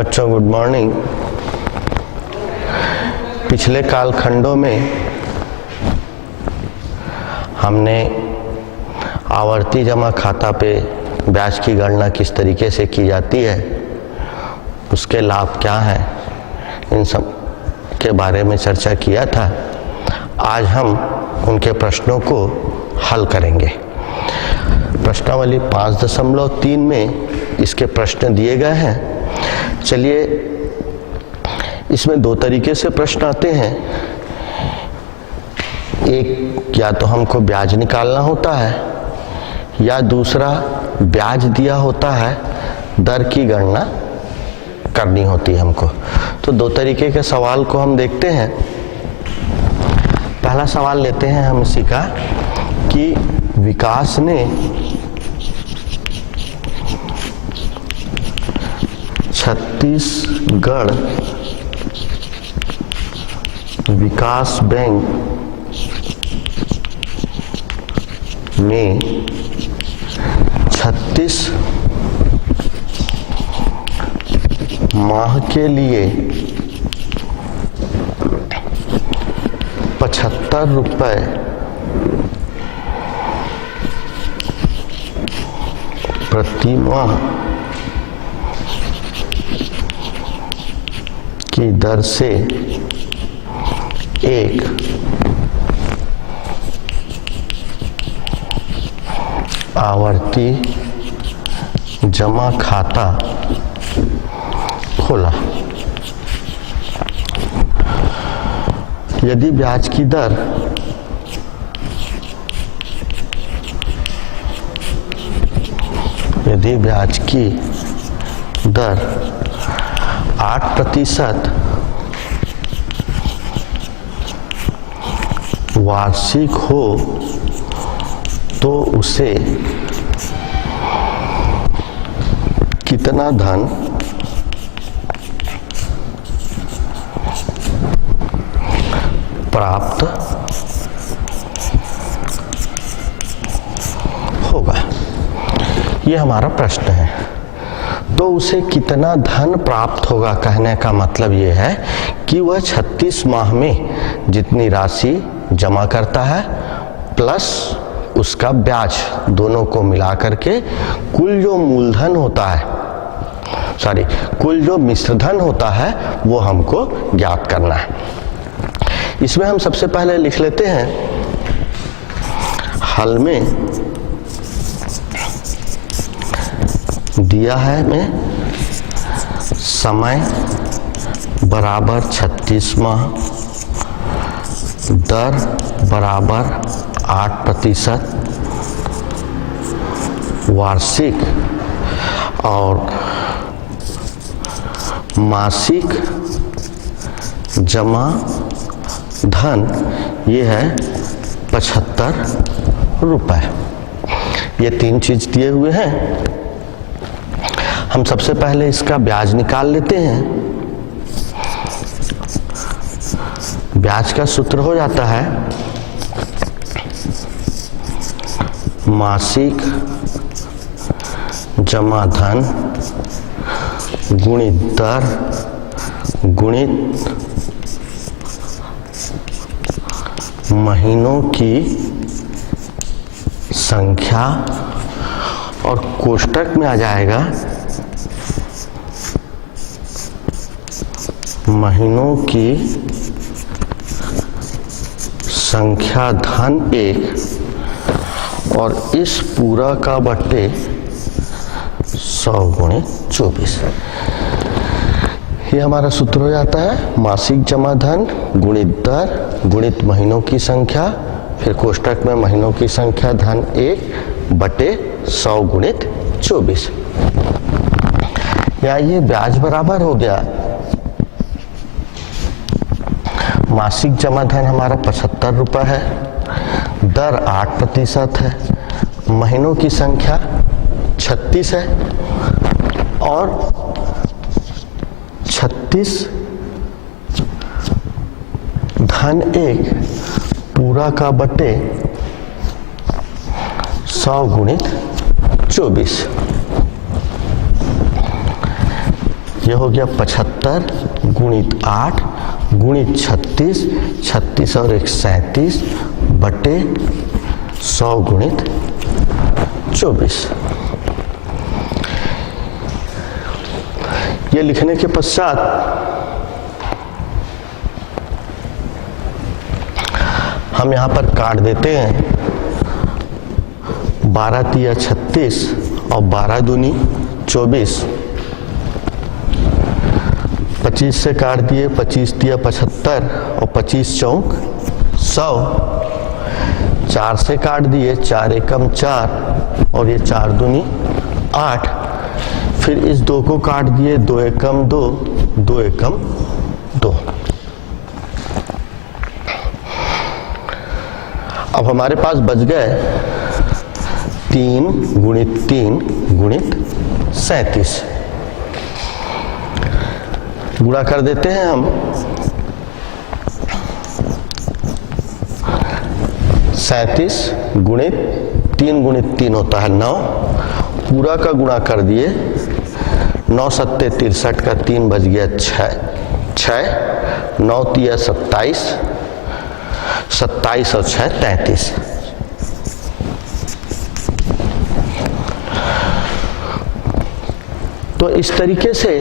बच्चों good morning. पिछले कालखंडों में हमने आवर्ती जमा खाता पे ब्याज की गणना किस तरीके से की जाती है, उसके लाभ क्या हैं, इन सब के बारे में चर्चा किया था। आज हम उनके प्रश्नों को हल करेंगे। प्रश्नावली 5.3 में इसके प्रश्न दिए गए हैं। चलिए, इसमें दो तरीके से प्रश्न आते हैं। एक, या तो हमको ब्याज निकालना होता है, या दूसरा ब्याज दिया होता है, दर की गणना करनी होती है हमको। तो दो तरीके के सवाल को हम देखते हैं। पहला सवाल लेते हैं हम इसी का कि विकास ने छत्तीसगढ़ विकास बैंक में 36 माह के लिए 75 रुपए प्रति माह की दर से एक आवर्ती जमा खाता खोला। यदि ब्याज की दर यदि ब्याज की दर 8% वार्षिक हो तो उसे कितना धन प्राप्त होगा, ये हमारा प्रश्न है। तो उसे कितना धन प्राप्त होगा, कहने का मतलब ये है कि वह 36 माह में जितनी राशि जमा करता है प्लस उसका ब्याज, दोनों को मिला करके कुल जो मूलधन होता है, कुल जो मिश्रधन होता है, वो हमको ज्ञात करना है। इसमें हम सबसे पहले लिख लेते हैं हल में दिया है में समय बराबर 36 माह, दर बराबर 8% वार्षिक और मासिक जमा धन ये है 75 रुपए। ये तीन चीज दिए हुए हैं। हम सबसे पहले इसका ब्याज निकाल लेते हैं। ब्याज का सूत्र हो जाता है मासिक जमा धन गुणित दर गुणित महीनों की संख्या, और कोष्टक में आ जाएगा महीनों की संख्या धन 1 और इस पूरा का बट्टे 100 गुणित 24। ये हमारा सूत्र हो जाता है मासिक जमा धन गुणित दर गुणित महीनों की संख्या, फिर कोष्टक में महीनों की संख्या धन 1 बटे 100 गुणित 24। या ये ब्याज बराबर हो गया, मासिक जमा धन हमारा 75 रुपए है, दर 8% है, महीनों की संख्या 36 है, और 36 धन 1 पूरा का बटे 100 गुणित 24। ये हो गया 75 गुणित 8 गुणित 36, 36 और 1 37 बटे 100 गुणित 24। ये लिखने के पश्चात हम यहाँ पर काट देते हैं। 12 तिया 36 और 12 दूनी 24, 25 से काट दिए, 25 तिया 75 और 25 चौक 100, 4 से काट दिए, 4 एकम 4 और ये 4 दूनी 8, फिर इस 2 को काट दिए, 2 एकम 2, 2 एकम 2। अब हमारे पास बच गए 3 गुणित 3 गुणित 37। गुणा कर देते हैं हम। 37 गुणित 3 गुणित 3 होता है 9, पूरा का गुणा कर दिए, 9 सत्ते 63 का 3 बच गया 6, 9 तिया 27, 27 और 6 33। तो इस तरीके से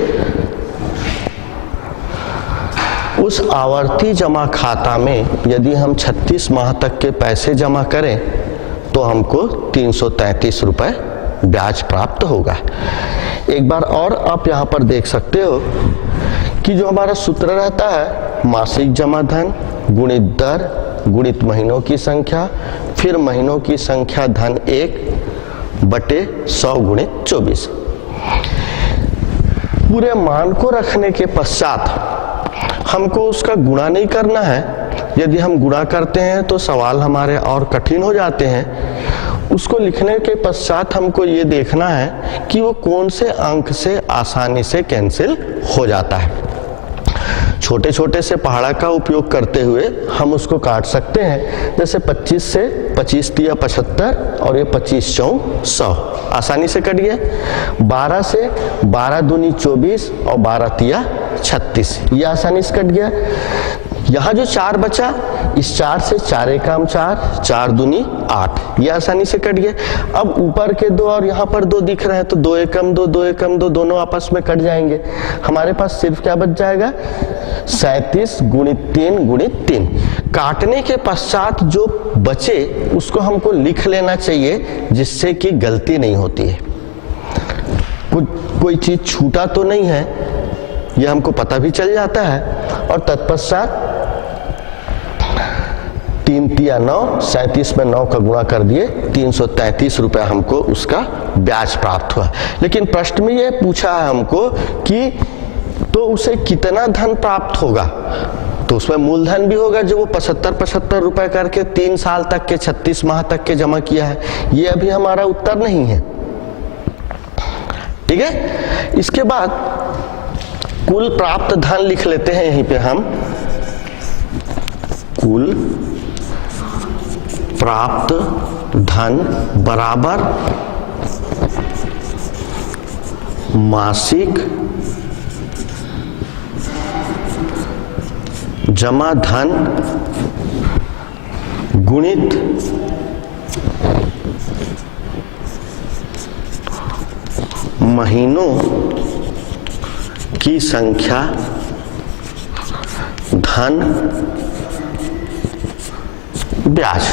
उस आवर्ती जमा खाता में यदि हम 36 माह तक के पैसे जमा करें तो हमको 333 रुपए ब्याज प्राप्त होगा। एक बार और आप यहाँ पर देख सकते हो कि जो हमारा सूत्र रहता है मासिक जमा धन गुणित दर गुणित महीनों की संख्या, फिर महीनों की संख्या धन 1 बटे 100 गुणित 24। पूरे मान को रखने के पश्चात हमको उसका गुणा नहीं करना है। यदि हम गुणा करते हैं तो सवाल हमारे और कठिन हो जाते हैं। उसको लिखने के पश्चात हमको ये देखना है कि वो कौन से अंक से आसानी से कैंसिल हो जाता है। छोटे छोटे से पहाड़ा का उपयोग करते हुए हम उसको काट सकते हैं। जैसे 25 से 25 तिया 75 और ये 25 चौक 100 आसानी से कट गया। 12 से 12 दूनी 24 और 12 तिया 36 ये आसानी से कट गया। यहाँ जो 4 बचा, इस 4 से 4 एकम 4, 4 दूनी 8 ये आसानी से कट गया। अब ऊपर के 2 और यहाँ पर 2 दिख रहे हैं तो 2 एकम 2, 2 एकम 2 दोनों आपस में कट जाएंगे। हमारे पास सिर्फ क्या बच जाएगा 37 गुणित 3 गुणित 3। काटने के पश्चात जो बचे उसको हमको लिख लेना चाहिए जिससे कि गलती नहीं होती है। कोई चीज छूटा तो नहीं है ये हमको पता भी चल जाता है। और तत्पश्चात 3 तिया 9, 37 में 9 का गुणा कर दिए, 333 रुपया हमको उसका ब्याज प्राप्त हुआ। लेकिन प्रश्न में यह पूछा है हमको कि तो उसे कितना धन प्राप्त होगा, तो उसमें मूलधन भी होगा जो वो 75 रुपए करके 3 साल तक के 36 माह तक के जमा किया है। ये अभी हमारा उत्तर नहीं है, ठीक है। इसके बाद कुल प्राप्त धन लिख लेते हैं यहीं पे हम। कुल प्राप्त धन बराबर मासिक जमा धन गुणित महीनों की संख्या धन ब्याज।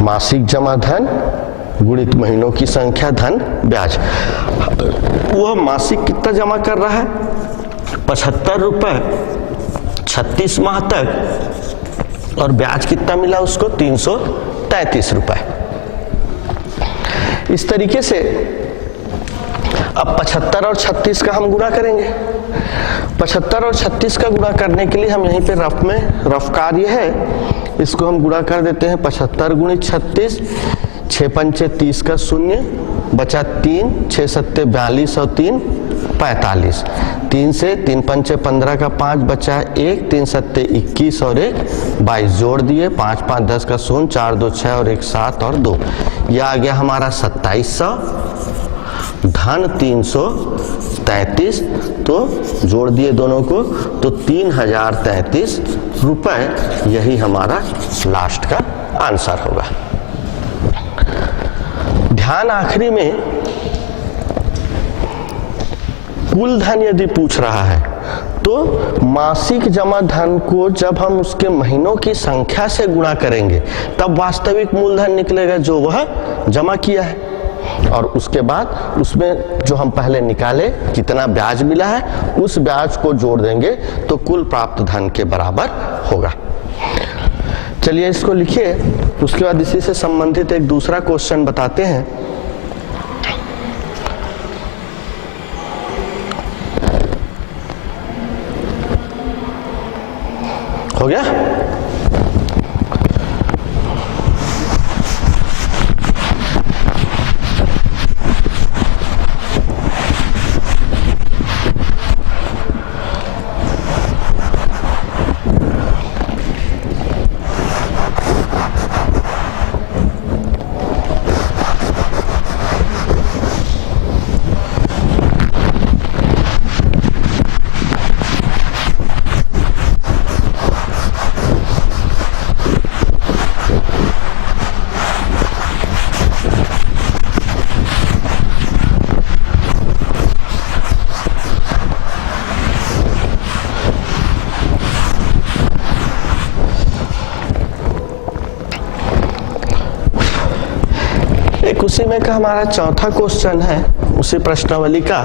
मासिक जमा धन गुणित महीनों की संख्या धन ब्याज। वह मासिक कितना जमा कर रहा है 75 रुपए 36 माह तक, और ब्याज कितना मिला उसको 333 रुपए। इस तरीके से अब 75 और 36 का हम गुणा करेंगे। 75 और 36 का गुणा करने के लिए हम यहीं पे रफ कार्य है, इसको हम गुणा कर देते हैं। 75 गुणित 36, 6 पंचे 30 का 0 बचा 3, 6 सत्ते 42 और 3 45। 3 से 3 पंचे 15 का 5 बचा 1, 3 सत्ते 21 और 1 22 जोड़ दिए, 5 5 10 का 0, 4 2 6 और 1 7 और 2। यह आ गया हमारा 2700। धन 333, तो जोड़ दिए दोनों को तो 3033 रुपए, यही हमारा लास्ट का आंसर होगा। ध्यान आखिरी में कुल धन यदि पूछ रहा है तो मासिक जमा धन को जब हम उसके महीनों की संख्या से गुणा करेंगे तब वास्तविक मूलधन निकलेगा जो वह जमा किया है, और उसके बाद उसमें जो हम पहले निकाले कितना ब्याज मिला है उस ब्याज को जोड़ देंगे तो कुल प्राप्त धन के बराबर होगा। चलिए इसको लिखिए, उसके बाद इसी से संबंधित एक दूसरा क्वेश्चन बताते हैं। हो गया? उसी में का हमारा चौथा क्वेश्चन है, उसी प्रश्नावली का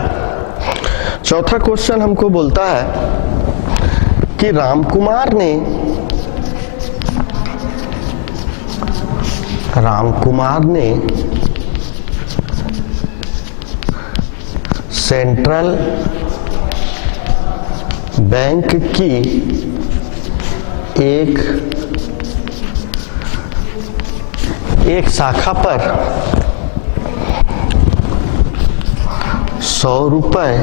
चौथा क्वेश्चन हमको बोलता है कि रामकुमार ने सेंट्रल बैंक की एक शाखा पर 100 रुपए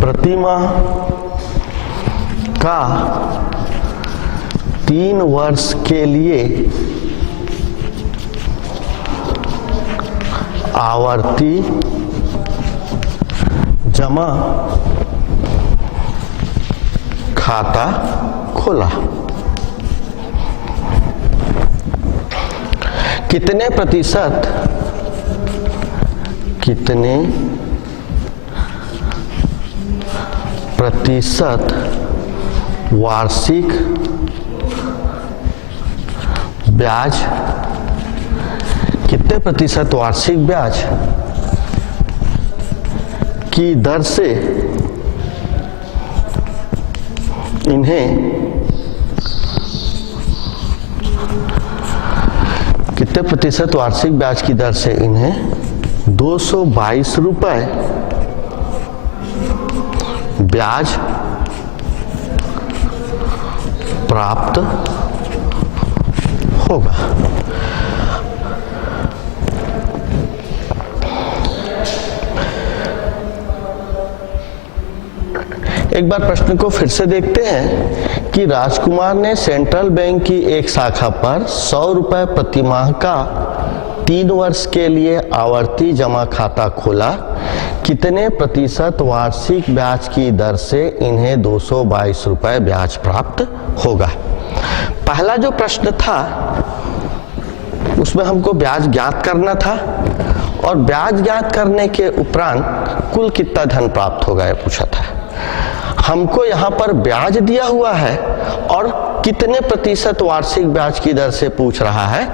प्रति माह का 3 वर्ष के लिए आवर्ती जमा खाता खोला। कितने प्रतिशत वार्षिक ब्याज, कितने प्रतिशत वार्षिक ब्याज की दर से इन्हें कितने प्रतिशत वार्षिक ब्याज की दर से इन्हें 222 रुपए ब्याज प्राप्त होगा। एक बार प्रश्न को फिर से देखते हैं कि राजकुमार ने सेंट्रल बैंक की एक शाखा पर 100 रुपए प्रति माह का 3 वर्ष के लिए आवर्ती जमा खाता खोला। कितने प्रतिशत वार्षिक ब्याज की दर से इन्हें 222 रुपए ब्याज प्राप्त होगा। पहला जो प्रश्न था उसमें हमको ब्याज ज्ञात करना था और ब्याज ज्ञात करने के उपरांत कुल कितना धन प्राप्त होगा यह पूछा था। हमको यहाँ पर ब्याज दिया हुआ है और कितने प्रतिशत वार्षिक ब्याज की दर से पूछ रहा है,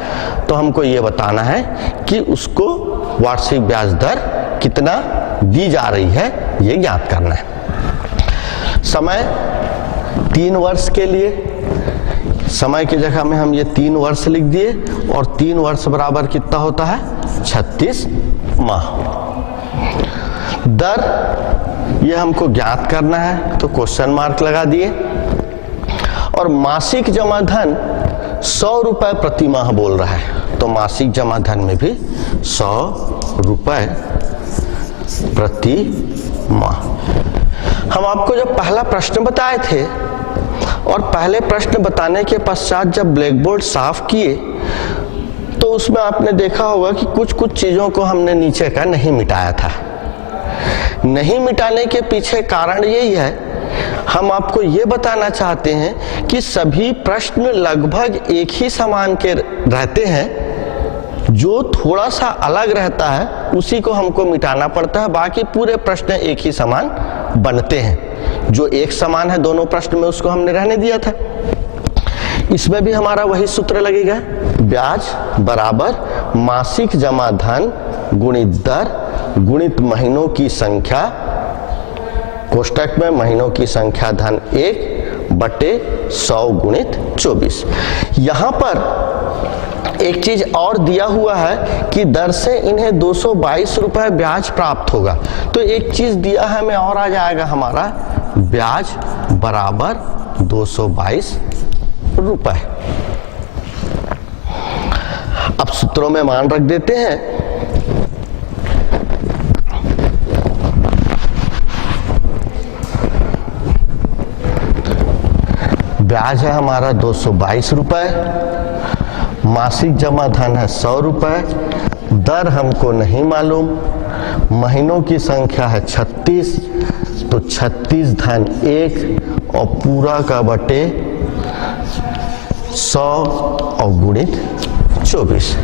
तो हमको ये बताना है कि उसको वार्षिक ब्याज दर कितना दी जा रही है ये ज्ञात करना है। समय 3 वर्ष के लिए, समय की जगह में हम ये 3 वर्ष लिख दिए और 3 वर्ष बराबर कितना होता है 36 माह। दर ये हमको ज्ञात करना है तो क्वेश्चन मार्क लगा दिए। और मासिक जमा धन 100 रुपए प्रति माह बोल रहा है तो मासिक जमा धन में भी 100 रुपए प्रति माह। हम आपको जब पहला प्रश्न बताए थे और पहले प्रश्न बताने के पश्चात जब ब्लैक बोर्ड साफ किए तो तो उसमें आपने देखा होगा कि कुछ कुछ चीजों को हमने नीचे का नहीं मिटाया था। नहीं मिटाने के पीछे कारण यही है, हम आपको ये बताना चाहते हैं कि सभी प्रश्न लगभग एक ही समान के रहते हैं, जो थोड़ा सा अलग रहता है उसी को हमको मिटाना पड़ता है, बाकी पूरे प्रश्न एक ही समान बनते हैं। जो एक समान है दोनों प्रश्न में उसको हमने रहने दिया था। इसमें भी हमारा वही सूत्र लगेगा, ब्याज बराबर मासिक जमा धन गुणित दर गुणित महीनों की संख्या, कोष्टक में महीनों की संख्या धन 1 बटे 100 गुणित 24। यहां पर एक चीज और दिया हुआ है कि दर से इन्हें 222 रुपए ब्याज प्राप्त होगा। तो एक चीज दिया है में और आ जाएगा हमारा ब्याज बराबर 222 रुपए। अब सूत्रों में मान रख देते हैं। ब्याज है हमारा 222 रुपए, मासिक जमा धन है 100 रुपए, दर हमको नहीं मालूम, महीनों की संख्या है 36, तो 36 धन 1 और पूरा का बटे 100 और गुणित 24।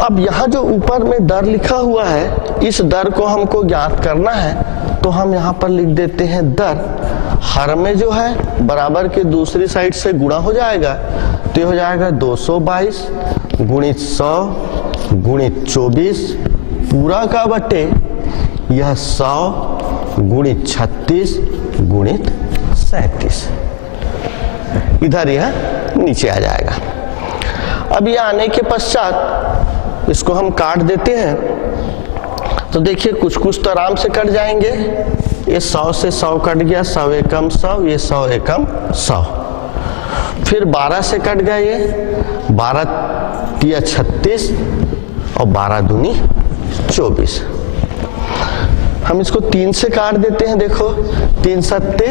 अब यहां जो ऊपर में दर लिखा हुआ है, इस दर को हमको ज्ञात करना है, तो हम यहां पर लिख देते हैं दर, हर में जो है बराबर के दूसरी साइड से गुणा हो जाएगा, तो ये हो जाएगा 222 गुणित 100 गुणित 24 पूरा का बटे यह 100 गुणित 36 गुणित 37। इधर यह नीचे आ जाएगा। अब ये आने के पश्चात इसको हम काट देते हैं, तो देखिए कुछ कुछ तो आराम से कट जाएंगे। ये 100 से 100 कट गया, 100 एकम 100, ये 100 एकम 100। फिर 12 से कट गया, ये 12 तिया 36 और 12 दूनी 24। हम इसको 3 से काट देते हैं। देखो 3 सत्ते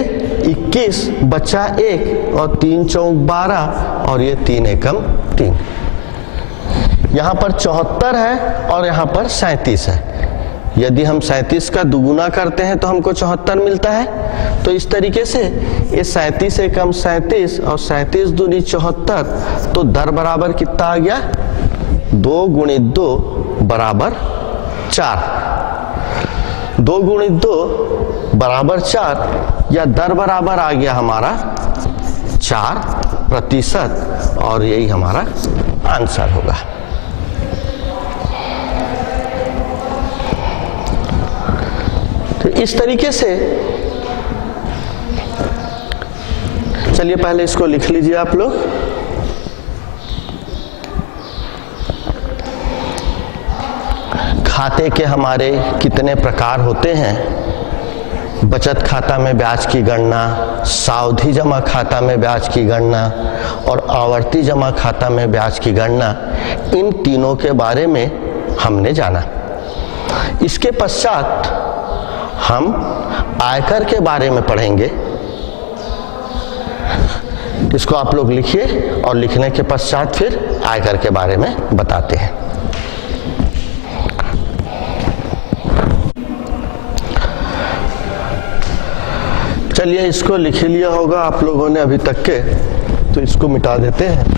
21 बचा 1 और 3 चौक 12 और ये 3 एकम 3। यहाँ पर 74 है और यहाँ पर 37 है। यदि हम 37 का दुगुना करते हैं तो हमको 74 मिलता है। तो इस तरीके से ये 37 एकम 37 और 37 दूनी 74, तो दर बराबर कितना आ गया, 2 गुणित 2 बराबर 4। 2 गुणित 2 बराबर 4, या दर बराबर आ गया हमारा 4% और यही हमारा आंसर होगा। तो इस तरीके से चलिए पहले इसको लिख लीजिए आप लोग। खाते के हमारे कितने प्रकार होते हैं? बचत खाता में ब्याज की गणना, सावधि जमा खाता में ब्याज की गणना और आवर्ती जमा खाता में ब्याज की गणना, इन तीनों के बारे में हमने जाना। इसके पश्चात हम आयकर के बारे में पढ़ेंगे। इसको आप लोग लिखिए और लिखने के पश्चात फिर आयकर के बारे में बताते हैं। चलिए इसको लिख लिया होगा आप लोगों ने अभी तक के, तो इसको मिटा देते हैं।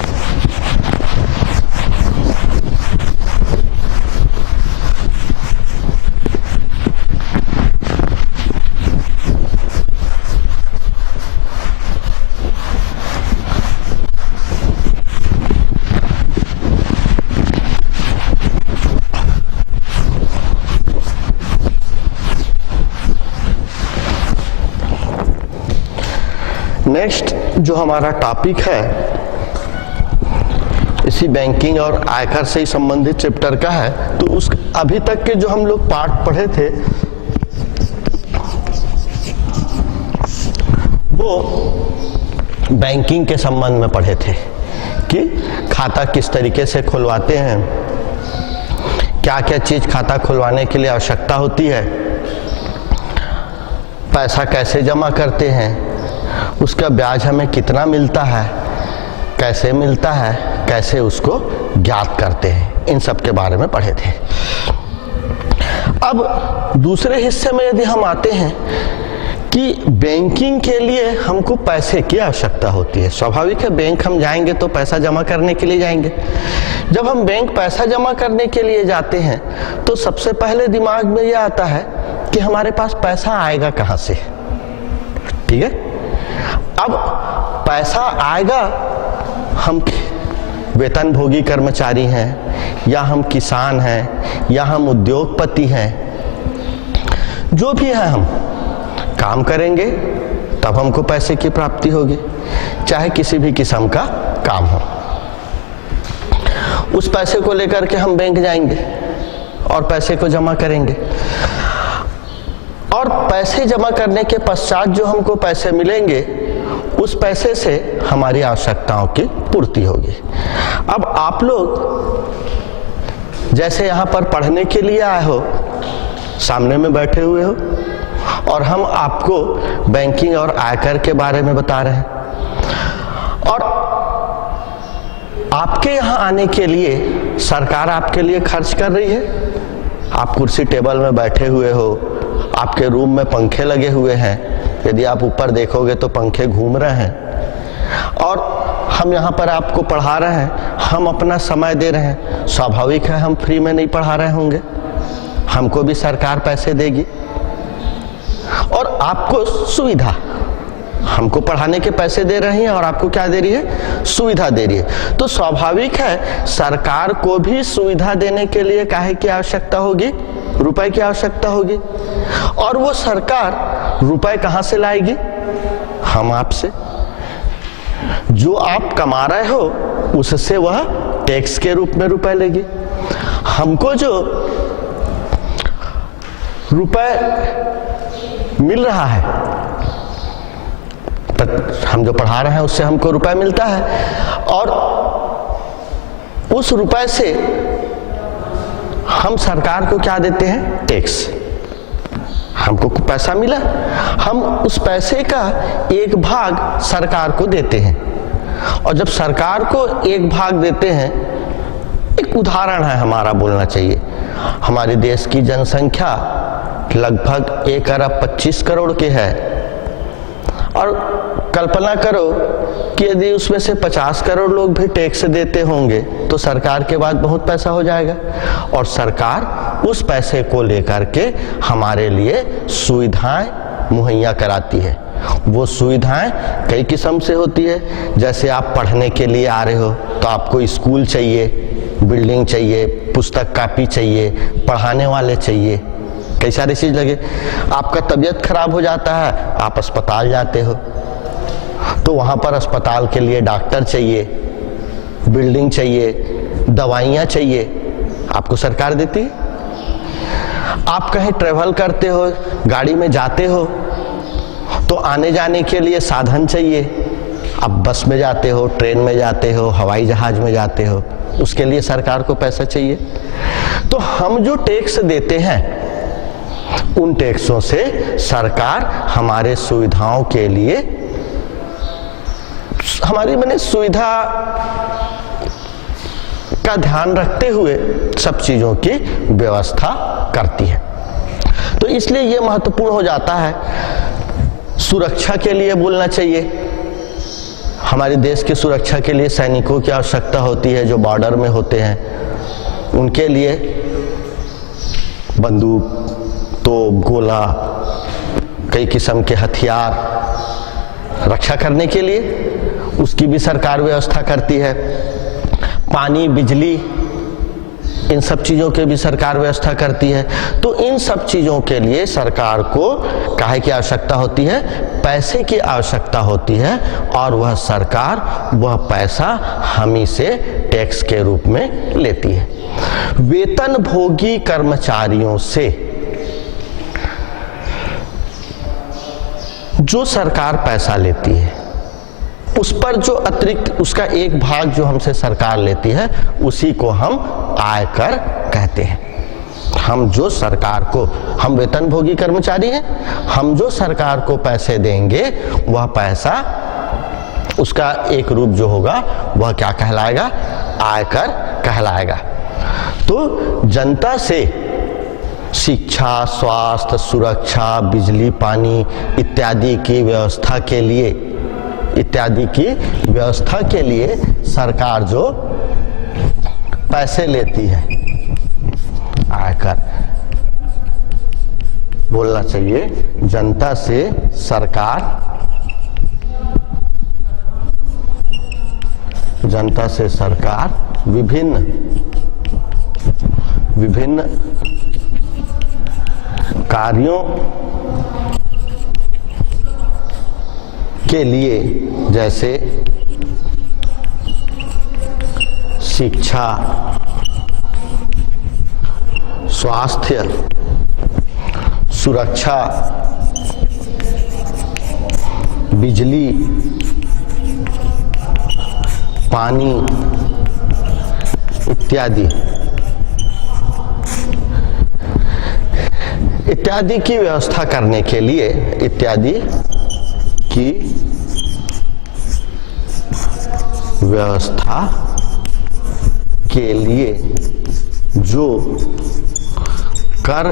नेक्स्ट जो हमारा टॉपिक है, इसी बैंकिंग और आयकर से ही संबंधित चैप्टर का है। तो उस अभी तक के जो हम लोग पार्ट पढ़े थे वो बैंकिंग के संबंध में पढ़े थे कि खाता किस तरीके से खुलवाते हैं, क्या क्या चीज खाता खुलवाने के लिए आवश्यकता होती है, पैसा कैसे जमा करते हैं, उसका ब्याज हमें कितना मिलता है, कैसे मिलता है, कैसे उसको ज्ञात करते हैं, इन सब के बारे में पढ़े थे। अब दूसरे हिस्से में यदि हम आते हैं कि बैंकिंग के लिए हमको पैसे की आवश्यकता होती है। स्वाभाविक है, बैंक हम जाएंगे तो पैसा जमा करने के लिए जाएंगे। जब हम बैंक पैसा जमा करने के लिए जाते हैं तो सबसे पहले दिमाग में यह आता है कि हमारे पास पैसा आएगा कहाँ से। ठीक है, अब पैसा आएगा, हम वेतनभोगी कर्मचारी हैं या हम किसान हैं या हम उद्योगपति हैं, जो भी है हम काम करेंगे तब हमको पैसे की प्राप्ति होगी, चाहे किसी भी किस्म का काम हो। उस पैसे को लेकर के हम बैंक जाएंगे और पैसे को जमा करेंगे, और पैसे जमा करने के पश्चात जो हमको पैसे मिलेंगे उस पैसे से हमारी आवश्यकताओं की पूर्ति होगी। अब आप लोग जैसे यहाँ पर पढ़ने के लिए आए हो, सामने में बैठे हुए हो, और हम आपको बैंकिंग और आयकर के बारे में बता रहे हैं, और आपके यहाँ आने के लिए सरकार आपके लिए खर्च कर रही है। आप कुर्सी टेबल में बैठे हुए हो, आपके रूम में पंखे लगे हुए हैं, यदि आप ऊपर देखोगे तो पंखे घूम रहे हैं, और हम यहाँ पर आपको पढ़ा रहे हैं, हम अपना समय दे रहे हैं। स्वाभाविक है हम फ्री में नहीं पढ़ा रहे होंगे, हमको भी सरकार पैसे देगी, और आपको सुविधा, हमको पढ़ाने के पैसे दे रही है और आपको क्या दे रही है, सुविधा दे रही है। तो स्वाभाविक है सरकार को भी सुविधा देने के लिए काहे की आवश्यकता होगी, रुपए की आवश्यकता होगी, और वो सरकार रुपए कहां से लाएगी, हम आपसे। जो आप कमा रहे हो उससे वह टैक्स के रूप में रुपए लेगी। हमको जो रुपए मिल रहा है, हम जो पढ़ा रहे हैं उससे हमको रुपए मिलता है, और उस रुपए से हम सरकार को क्या देते हैं, टैक्स। हमको पैसा मिला, हम उस पैसे का एक भाग सरकार को देते हैं, और जब सरकार को एक भाग देते हैं, एक उदाहरण है हमारा बोलना चाहिए, हमारे देश की जनसंख्या लगभग 1 अरब 25 करोड़ की है, और कल्पना करो कि यदि उसमें से 50 करोड़ लोग भी टैक्स देते होंगे तो सरकार के बाद बहुत पैसा हो जाएगा, और सरकार उस पैसे को लेकर के हमारे लिए सुविधाएं मुहैया कराती है। वो सुविधाएं कई किस्म से होती है, जैसे आप पढ़ने के लिए आ रहे हो तो आपको स्कूल चाहिए, बिल्डिंग चाहिए, पुस्तक कापी चाहिए, पढ़ाने वाले चाहिए, कई सारी चीज लगे। आपका तबीयत खराब हो जाता है, आप अस्पताल जाते हो, तो वहां पर अस्पताल के लिए डॉक्टर चाहिए, बिल्डिंग चाहिए, दवाइयां चाहिए, आपको सरकार देती है। आप कहीं ट्रेवल करते हो, गाड़ी में जाते हो, तो आने जाने के लिए साधन चाहिए। आप बस में जाते हो, ट्रेन में जाते हो, हवाई जहाज में जाते हो, उसके लिए सरकार को पैसा चाहिए। तो हम जो टैक्स देते हैं उन टैक्सों से सरकार हमारे सुविधाओं के लिए, हमारी मैंने सुविधा का ध्यान रखते हुए सब चीजों की व्यवस्था करती है। तो इसलिए यह महत्वपूर्ण हो जाता है। सुरक्षा के लिए बोलना चाहिए, हमारे देश की सुरक्षा के लिए सैनिकों की आवश्यकता होती है जो बॉर्डर में होते हैं, उनके लिए बंदूक, तोप, गोला, कई किस्म के हथियार रक्षा करने के लिए उसकी भी सरकार व्यवस्था करती है। पानी, बिजली, इन सब चीज़ों के भी सरकार व्यवस्था करती है। तो इन सब चीज़ों के लिए सरकार को काहे की आवश्यकता होती है, पैसे की आवश्यकता होती है, और वह सरकार वह पैसा हम ही से टैक्स के रूप में लेती है। वेतनभोगी कर्मचारियों से जो सरकार पैसा लेती है उस पर जो अतिरिक्त उसका एक भाग जो हमसे सरकार लेती है उसी को हम आयकर कहते हैं। हम जो सरकार को, हम वेतनभोगी कर्मचारी हैं, हम जो सरकार को पैसे देंगे वह पैसा उसका एक रूप जो होगा वह क्या कहलाएगा? आयकर कहलाएगा। तो जनता से शिक्षा, स्वास्थ्य, सुरक्षा, बिजली, पानी इत्यादि की व्यवस्था के लिए सरकार जो पैसे लेती है, आयकर बोलना चाहिए, जनता से सरकार विभिन्न कार्यों के लिए, जैसे शिक्षा, स्वास्थ्य, सुरक्षा, बिजली, पानी इत्यादि की व्यवस्था करने के लिए, इत्यादि की व्यवस्था के लिए जो कर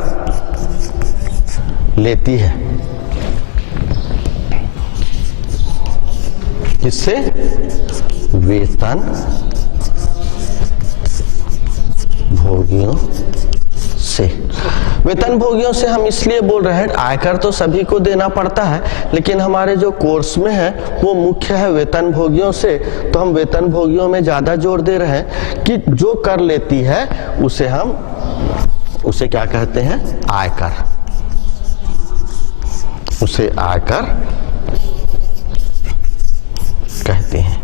लेती है, किससे? वेतन भोगियों से। वेतन भोगियों से हम इसलिए बोल रहे हैं, आयकर तो सभी को देना पड़ता है, लेकिन हमारे जो कोर्स में है वो मुख्य है वेतन भोगियों से। तो हम वेतन भोगियों में ज्यादा जोर दे रहे हैं कि जो कर लेती है उसे क्या कहते हैं? आयकर। उसे आयकर कहते हैं।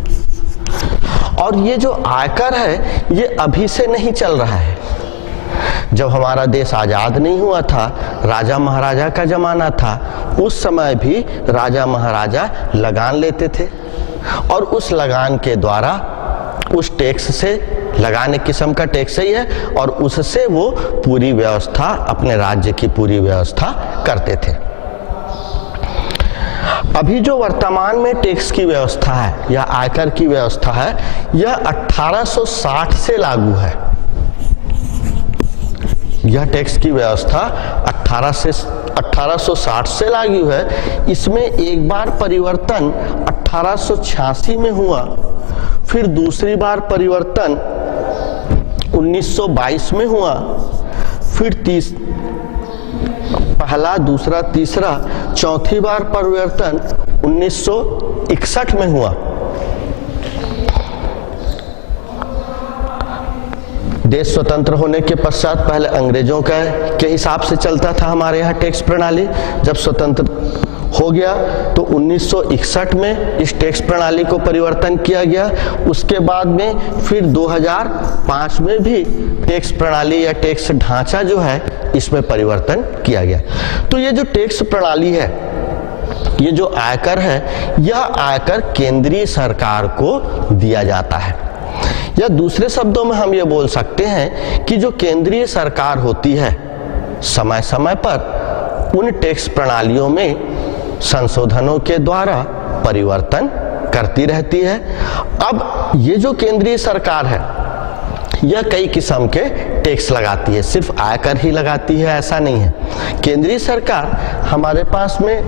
और ये जो आयकर है ये अभी से नहीं चल रहा है। जब हमारा देश आजाद नहीं हुआ था, राजा महाराजा का जमाना था, उस समय भी राजा महाराजा लगान लेते थे और उस लगान के द्वारा, उस टैक्स से, लगान एक किस्म का टैक्स ही है, और उससे वो पूरी व्यवस्था, अपने राज्य की पूरी व्यवस्था करते थे। अभी जो वर्तमान में टैक्स की व्यवस्था है या आयकर की व्यवस्था है, यह 1860 से लागू है। यह टैक्स की व्यवस्था 1860 से लागू है। इसमें एक बार परिवर्तन 1886 में हुआ, फिर दूसरी बार परिवर्तन 1922 में हुआ, फिर पहला, दूसरा, तीसरा, चौथी बार परिवर्तन 1961 में हुआ। देश स्वतंत्र होने के पश्चात पहले अंग्रेजों के हिसाब से चलता था हमारे यहाँ टैक्स प्रणाली। जब स्वतंत्र हो गया तो 1961 में इस टैक्स प्रणाली को परिवर्तन किया गया। उसके बाद में फिर 2005 में भी टैक्स प्रणाली या टैक्स ढांचा जो है इसमें परिवर्तन किया गया। तो ये जो टैक्स प्रणाली है, ये जो आयकर है, यह आयकर केंद्रीय सरकार को दिया जाता है। या दूसरे शब्दों में हम ये बोल सकते हैं कि जो केंद्रीय सरकार होती है, समय समय पर उन टैक्स प्रणालियों में संशोधनों के द्वारा परिवर्तन करती रहती है। अब ये जो केंद्रीय सरकार है, यह कई किस्म के टैक्स लगाती है, सिर्फ आयकर ही लगाती है ऐसा नहीं है। केंद्रीय सरकार हमारे पास में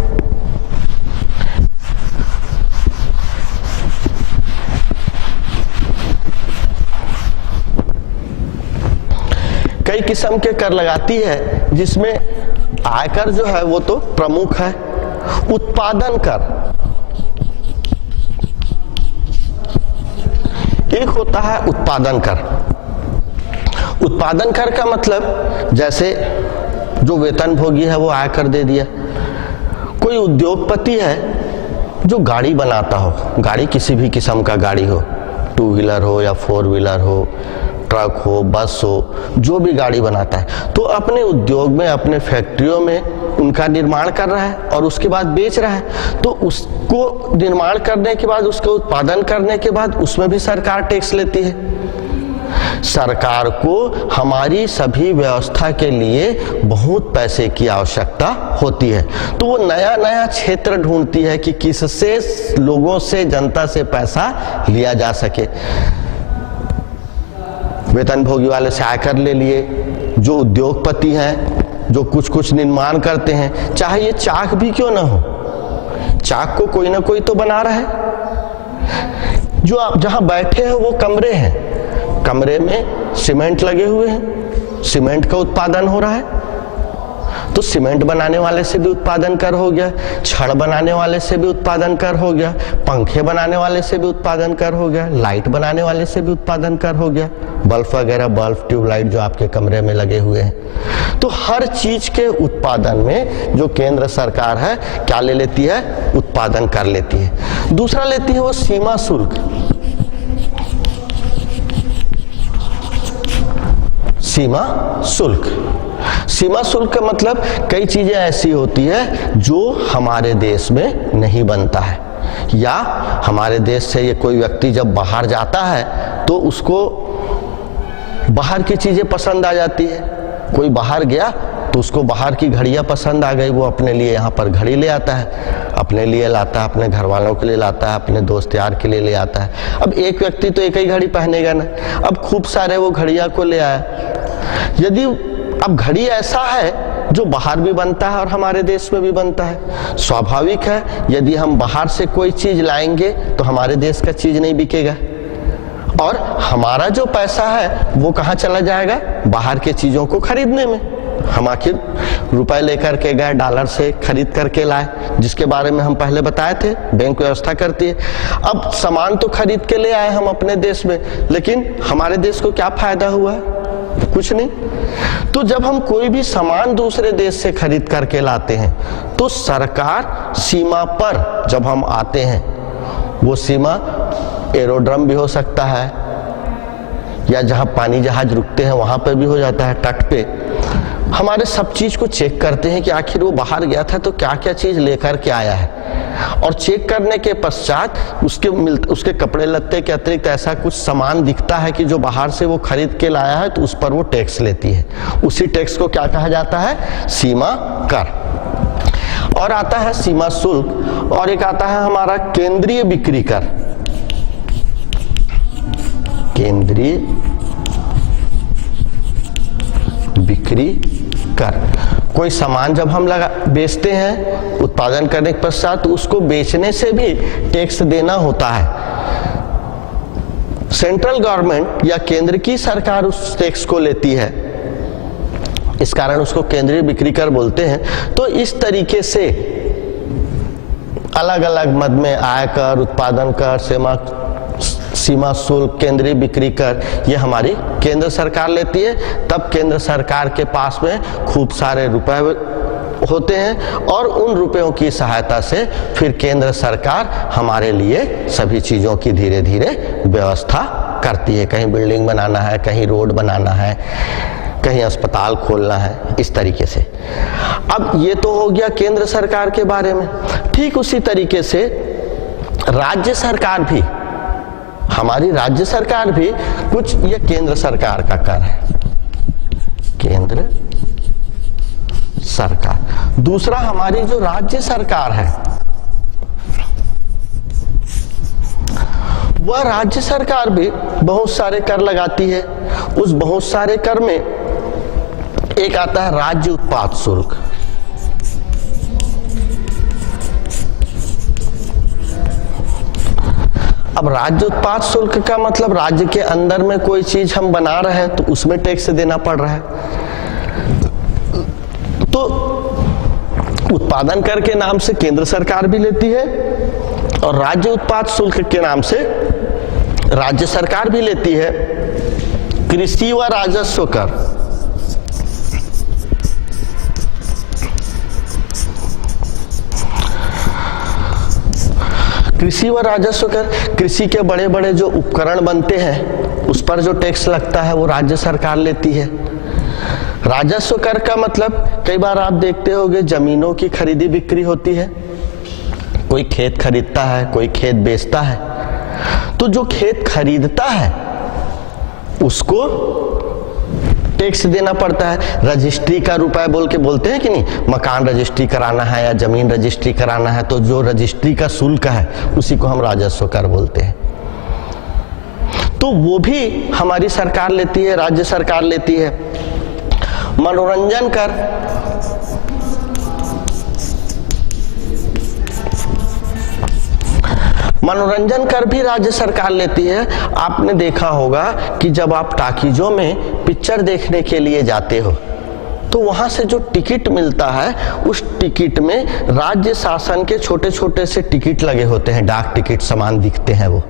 कई किस्म के कर लगाती है, जिसमें आयकर जो है वो तो प्रमुख है। उत्पादन कर एक होता है, उत्पादन कर। उत्पादन कर का मतलब, जैसे जो वेतन भोगी है वो आयकर दे दिया। कोई उद्योगपति है जो गाड़ी बनाता हो, गाड़ी किसी भी किस्म का गाड़ी हो, 2 व्हीलर हो या 4 व्हीलर हो, ट्रक हो, बस हो, जो भी गाड़ी बनाता है, तो अपने उद्योग में, अपने फैक्ट्रियों में उनका निर्माण कर रहा है और उसके बाद बेच रहा है। तो उसको निर्माण करने के बाद, उसको उत्पादन करने के बाद उसमें भी सरकार टैक्स लेती है। सरकार को हमारी सभी व्यवस्था के लिए बहुत पैसे की आवश्यकता होती है, तो वो नया नया क्षेत्र ढूंढती है कि किससे लोगों से, जनता से पैसा लिया जा सके। वेतनभोगी वाले से आयकर ले लिए, जो उद्योगपति हैं, जो कुछ कुछ निर्माण करते हैं, चाहे ये चाक भी क्यों ना हो, चाक को कोई ना कोई तो बना रहा है। जो आप जहां बैठे हैं वो कमरे हैं, कमरे में सीमेंट लगे हुए हैं, सीमेंट का उत्पादन हो रहा है, तो सीमेंट बनाने वाले से भी उत्पादन कर हो गया, छड़ बनाने वाले से भी उत्पादन कर हो गया, पंखे बनाने वाले से भी उत्पादन कर हो गया, लाइट बनाने वाले से भी उत्पादन कर हो गया, बल्ब वगैरह, बल्ब ट्यूबलाइट जो आपके कमरे में लगे हुए हैं। तो हर चीज के उत्पादन में जो केंद्र सरकार है क्या ले लेती है, उत्पादन कर लेती है। दूसरा लेती है वो सीमा शुल्क। सीमा शुल्क, सीमा शुल्क का मतलब कई चीजें ऐसी होती है जो हमारे देश में नहीं बनता है, या हमारे देश से ये कोई व्यक्ति जब बाहर जाता है तो उसको बाहर की चीजें पसंद आ जाती है। कोई बाहर गया तो उसको बाहर की घड़ियां पसंद आ गई, वो अपने लिए यहाँ पर घड़ी ले आता है, अपने लिए लाता है, अपने घर वालों के लिए लाता है, अपने दोस्त यार के लिए ले आता है। अब एक व्यक्ति तो एक ही घड़ी पहनेगा ना, अब खूब सारे वो घड़ियां को ले आया। यदि अब घड़ी ऐसा है जो बाहर भी बनता है और हमारे देश में भी बनता है, स्वाभाविक है यदि हम बाहर से कोई चीज लाएंगे तो हमारे देश का चीज नहीं बिकेगा, और हमारा जो पैसा है वो कहाँ चला जाएगा, बाहर के चीजों को खरीदने में। हम आखिर रुपए लेकर के गए, डॉलर से खरीद करके लाए, जिसके बारे में हम पहले बताए थे, बैंक व्यवस्था करती है। अब सामान तो खरीद के ले आए हम अपने देश में, लेकिन हमारे देश को क्या फायदा हुआ है, कुछ नहीं। तो जब हम कोई भी सामान दूसरे देश से खरीद करके लाते हैं तो सरकार सीमा पर जब हम आते हैं, वो सीमा एरोड्रम भी हो सकता है, या जहां पानी जहाज रुकते हैं वहां पर भी हो जाता है, तट पे हमारे सब चीज को चेक करते हैं कि आखिर वो बाहर गया था तो क्या क्या चीज लेकर के आया है, और चेक करने के पश्चात उसके कपड़े लत्ते के अतिरिक्त ऐसा कुछ सामान दिखता है कि जो बाहर से वो खरीद के लाया है, तो उस पर वो टैक्स लेती है। उसी टैक्स को क्या कहा जाता है, सीमा कर। और आता है सीमा शुल्क, और एक आता है हमारा केंद्रीय बिक्री कर। केंद्रीय बिक्री कर, कोई सामान जब हम बेचते हैं उत्पादन करने के पश्चात, उसको बेचने से भी टैक्स देना होता है। सेंट्रल गवर्नमेंट या केंद्र की सरकार उस टैक्स को लेती है, इस कारण उसको केंद्रीय बिक्री कर बोलते हैं। तो इस तरीके से अलग अलग मद में आयकर, उत्पादन कर, सीमा शुल्क, केंद्रीय बिक्री कर, ये हमारी केंद्र सरकार लेती है। तब केंद्र सरकार के पास में खूब सारे रुपए होते हैं, और उन रुपयों की सहायता से फिर केंद्र सरकार हमारे लिए सभी चीजों की धीरे धीरे व्यवस्था करती है। कहीं बिल्डिंग बनाना है, कहीं रोड बनाना है, कहीं अस्पताल खोलना है, इस तरीके से। अब ये तो हो गया केंद्र सरकार के बारे में। ठीक उसी तरीके से राज्य सरकार भी, हमारी राज्य सरकार भी कुछ ये केंद्र सरकार का कर है, केंद्र सरकार। दूसरा हमारी जो राज्य सरकार है, वह राज्य सरकार भी बहुत सारे कर लगाती है। उस बहुत सारे कर में एक आता है राज्य उत्पाद शुल्क। अब राज्य उत्पाद शुल्क का मतलब राज्य के अंदर में कोई चीज हम बना रहे हैं तो उसमें टैक्स देना पड़ रहा है। तो उत्पादन कर के नाम से केंद्र सरकार भी लेती है, और राज्य उत्पाद शुल्क के नाम से राज्य सरकार भी लेती है। कृषि व राजस्व कर, कृषि व राजस्व कर, कृषि के बड़े बड़े जो उपकरण बनते हैं उस पर जो टैक्स लगता है वो राज्य सरकार लेती है। राजस्व कर का मतलब कई बार आप देखते होंगे जमीनों की खरीदी बिक्री होती है, कोई खेत खरीदता है, कोई खेत बेचता है, तो जो खेत खरीदता है उसको टैक्स देना पड़ता है। रजिस्ट्री का रुपए बोल के बोलते हैं कि नहीं, मकान रजिस्ट्री कराना है या जमीन रजिस्ट्री कराना है तो जो रजिस्ट्री का शुल्क है उसी को हम राजस्व कर बोलते हैं। तो वो भी हमारी सरकार लेती है, राज्य सरकार लेती है। मनोरंजन कर, मनोरंजन कर भी राज्य सरकार लेती है। आपने देखा होगा कि जब आप टाकीजों में पिक्चर देखने के लिए जाते हो तो वहां से जो टिकट मिलता है उस टिकट में राज्य शासन के छोटे छोटे से टिकट लगे होते हैं, डाक टिकट समान दिखते हैं। वो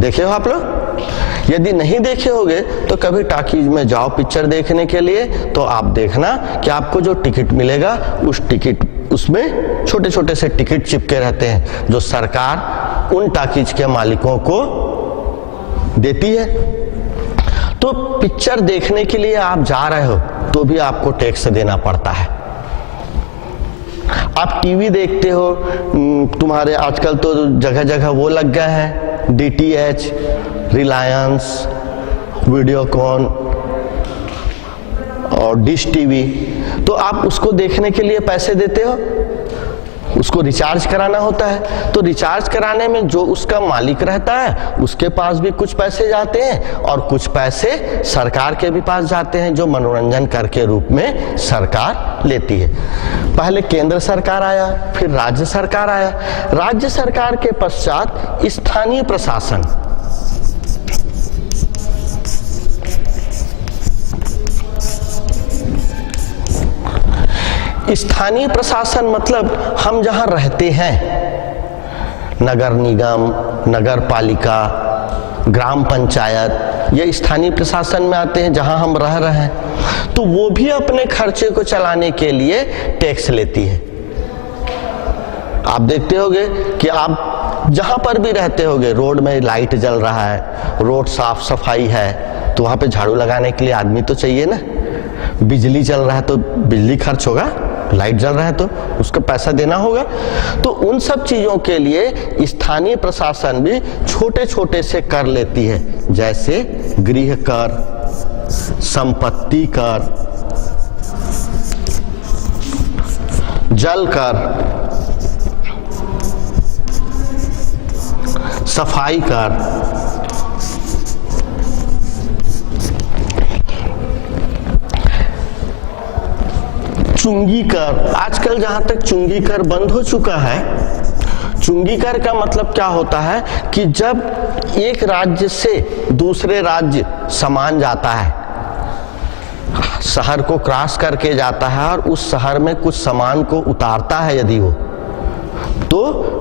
देखे हो आप लोग? यदि नहीं देखे होगे तो कभी टाकीज में जाओ पिक्चर देखने के लिए तो आप देखना कि आपको जो टिकट मिलेगा उस टिकट उसमें छोटे छोटे से टिकट चिपके रहते हैं जो सरकार उन टाकीज के मालिकों को देती है। तो पिक्चर देखने के लिए आप जा रहे हो तो भी आपको टैक्स देना पड़ता है। आप टीवी देखते हो, तुम्हारे आजकल तो जगह जगह वो लग गए हैं DTH, रिलायंस, वीडियोकॉन और डिश टीवी, तो आप उसको देखने के लिए पैसे देते हो, उसको रिचार्ज कराना होता है। तो रिचार्ज कराने में जो उसका मालिक रहता है उसके पास भी कुछ पैसे जाते हैं और कुछ पैसे सरकार के भी पास जाते हैं जो मनोरंजन कर के रूप में सरकार लेती है। पहले केंद्र सरकार आया, फिर राज्य सरकार आया। राज्य सरकार के पश्चात स्थानीय प्रशासन, स्थानीय प्रशासन मतलब हम जहां रहते हैं, नगर निगम, नगर पालिका, ग्राम पंचायत, ये स्थानीय प्रशासन में आते हैं जहां हम रह रहे हैं। तो वो भी अपने खर्चे को चलाने के लिए टैक्स लेती है। आप देखते होंगे कि आप जहां पर भी रहते होंगे, रोड में लाइट जल रहा है, रोड साफ सफाई है, तो वहां पे झाड़ू लगाने के लिए आदमी तो चाहिए ना। बिजली चल रहा है तो बिजली खर्च होगा, लाइट जल रहा है तो उसका पैसा देना होगा। तो उन सब चीजों के लिए स्थानीय प्रशासन भी छोटे छोटे से कर लेती है, जैसे गृह कर, संपत्ति कर, जल कर, सफाई कर, चुंगी कर। आजकल जहां तक चुंगी कर बंद हो चुका है, चुंगी कर का मतलब क्या होता है कि जब एक राज्य से दूसरे राज्य सामान जाता है, शहर को क्रॉस करके जाता है और उस शहर में कुछ सामान को उतारता है, यदि वो, तो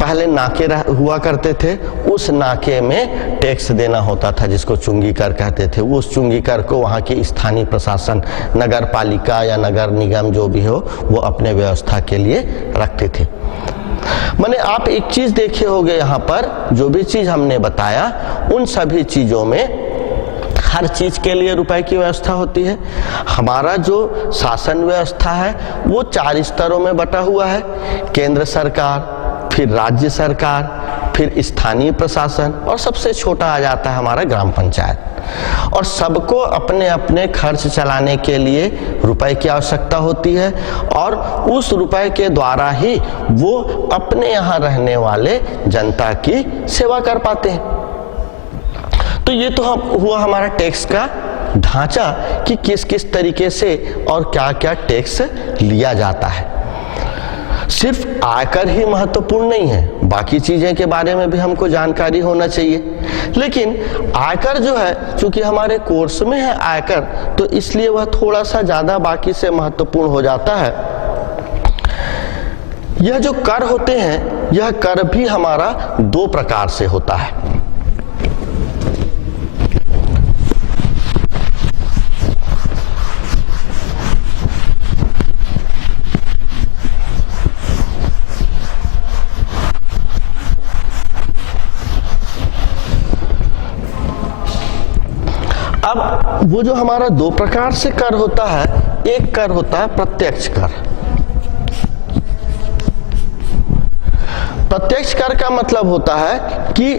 पहले नाके हुआ करते थे, उस नाके में टैक्स देना होता था जिसको चुंगी कर कहते थे। उस चुंगी कर को वहाँ की स्थानीय प्रशासन, नगर पालिका या नगर निगम जो भी हो, वो अपने व्यवस्था के लिए रखते थे। माने आप एक चीज देखे होंगे यहाँ पर, जो भी चीज हमने बताया उन सभी चीजों में हर चीज के लिए रुपए की व्यवस्था होती है। हमारा जो शासन व्यवस्था है वो 4 स्तरों में बटा हुआ है, केंद्र सरकार, फिर राज्य सरकार, फिर स्थानीय प्रशासन और सबसे छोटा आ जाता है हमारा ग्राम पंचायत। और सबको अपने अपने खर्च चलाने के लिए रुपए की आवश्यकता होती है और उस रुपए के द्वारा ही वो अपने यहाँ रहने वाले जनता की सेवा कर पाते हैं। तो ये तो हुआ हमारा टैक्स का ढांचा कि किस किस तरीके से और क्या क्या टैक्स लिया जाता है। सिर्फ आयकर ही महत्वपूर्ण नहीं है, बाकी चीजें के बारे में भी हमको जानकारी होना चाहिए। लेकिन आयकर जो है, चूंकि हमारे कोर्स में है आयकर, तो इसलिए वह थोड़ा सा ज्यादा बाकी से महत्वपूर्ण हो जाता है। यह जो कर होते हैं, यह कर भी हमारा 2 प्रकार से होता है। अब वो जो हमारा 2 प्रकार से कर होता है, एक कर होता है प्रत्यक्ष कर। प्रत्यक्ष कर का मतलब होता है कि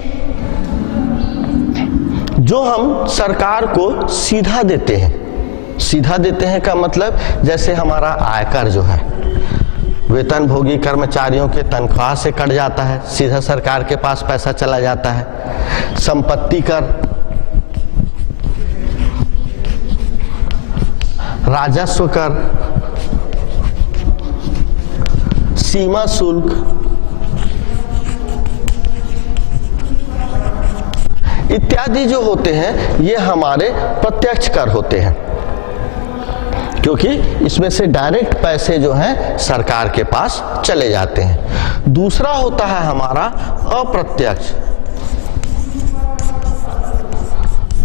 जो हम सरकार को सीधा देते हैं। सीधा देते हैं का मतलब जैसे हमारा आयकर जो है वेतनभोगी कर्मचारियों के तनख्वाह से कट जाता है, सीधा सरकार के पास पैसा चला जाता है। संपत्ति कर, राजस्व कर, सीमा शुल्क इत्यादि जो होते हैं ये हमारे प्रत्यक्ष कर होते हैं, क्योंकि इसमें से डायरेक्ट पैसे जो हैं सरकार के पास चले जाते हैं। दूसरा होता है हमारा अप्रत्यक्ष।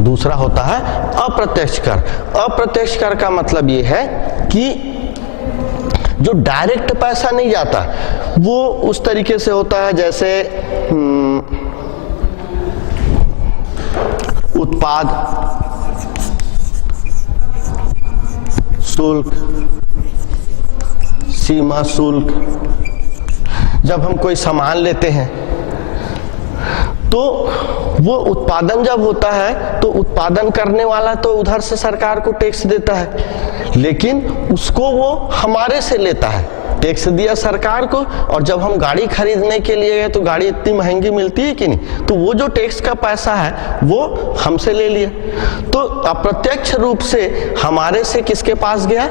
दूसरा होता है अप्रत्यक्ष कर। अप्रत्यक्ष कर का मतलब ये है कि जो डायरेक्ट पैसा नहीं जाता वो उस तरीके से होता है जैसे उत्पाद शुल्क, सीमा शुल्क। जब हम कोई सामान लेते हैं तो वो उत्पादन जब होता है तो उत्पादन करने वाला तो उधर से सरकार को टैक्स देता है, लेकिन उसको वो हमारे से लेता है। टैक्स दिया सरकार को, और जब हम गाड़ी खरीदने के लिए गए तो गाड़ी इतनी महंगी मिलती है कि नहीं, तो वो जो टैक्स का पैसा है वो हमसे ले लिया। तो अप्रत्यक्ष रूप से हमारे से किसके पास गया?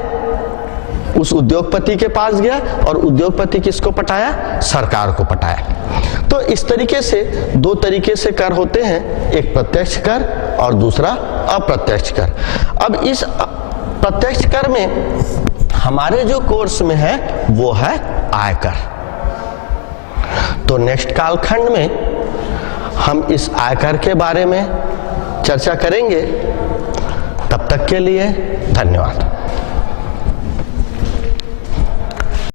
उस उद्योगपति के पास गया, और उद्योगपति किसको पटाया? सरकार को पटाया। तो इस तरीके से दो तरीके से कर होते हैं, एक प्रत्यक्ष कर और दूसरा अप्रत्यक्ष कर। अब इस प्रत्यक्ष कर में हमारे जो कोर्स में है वो है आयकर। तो नेक्स्ट कालखंड में हम इस आयकर के बारे में चर्चा करेंगे। तब तक के लिए धन्यवाद।